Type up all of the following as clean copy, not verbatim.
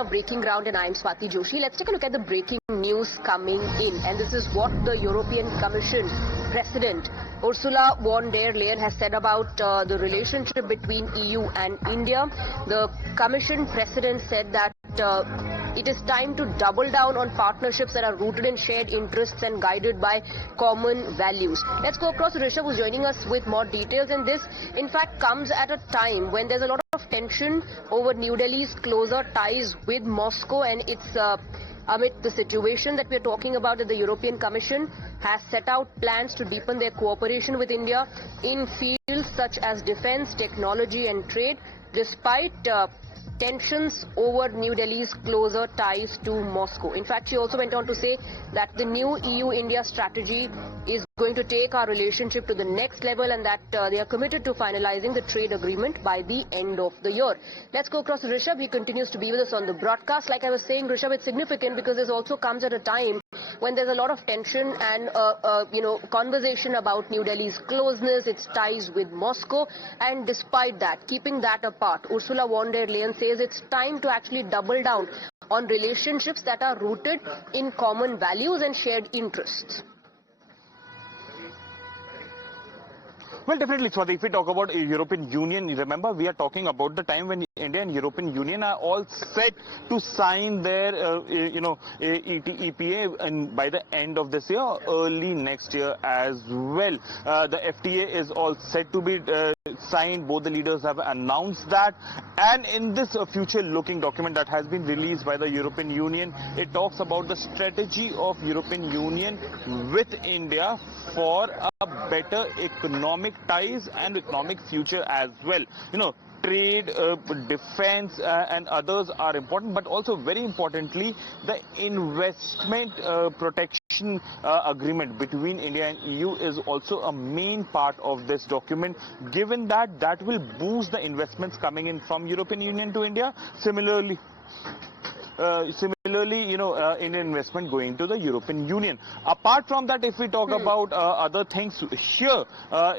of Breaking Ground and I am Swati Joshi. Let's take a look at the breaking news coming in. And this is what the European Commission President Ursula von der Leyen has said about the relationship between EU and India. The Commission President said that it is time to double down on partnerships that are rooted in shared interests and guided by common values. Let's go across to Rishabh, who's joining us with more details. And this, in fact, comes at a time when there's a lot of tension over New Delhi's closer ties with Moscow, and it's amid the situation that we're talking about that the European Commission has set out plans to deepen their cooperation with India in fields such as defense, technology and trade, despite tensions over New Delhi's closer ties to Moscow. In fact, she also went on to say that the new EU-India strategy is going to take our relationship to the next level, and that they are committed to finalizing the trade agreement by the end of the year. Let's go across to Rishabh. He continues to be with us on the broadcast. Like I was saying, Rishabh, it's significant because this also comes at a time when there's a lot of tension and conversation about New Delhi's closeness, its ties with Moscow, and despite that, keeping that apart, Ursula von der Leyen says it's time to actually double down on relationships that are rooted in common values and shared interests. Well, definitely, Swati, if we talk about European Union, remember, we are talking about the time when India and European Union are all set to sign their, EPA and by the end of this year, early next year as well. The FTA is all set to be signed. Both the leaders have announced that. And in this future-looking document that has been released by the European Union, it talks about the strategy of European Union with India for a better economic ties and economic future as well. Trade, defense and others are important, but also very importantly, the investment protection agreement between India and EU is also a main part of this document, given that that will boost the investments coming in from European Union to India. Similarly, Indian investment going to the European Union. Apart from that, if we talk about other things here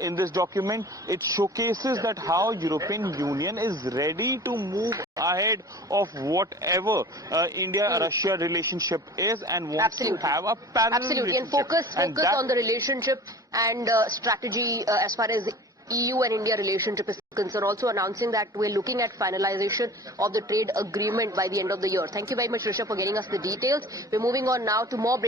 in this document, it showcases that how European Union is ready to move ahead of whatever India-Russia relationship is and wants to have a parallel relationship. And focus on the relationship and strategy as far as EU and India relationship is concerned, also announcing that we're looking at finalization of the trade agreement by the end of the year. Thank you very much, Rishabh, for getting us the details. We're moving on now to more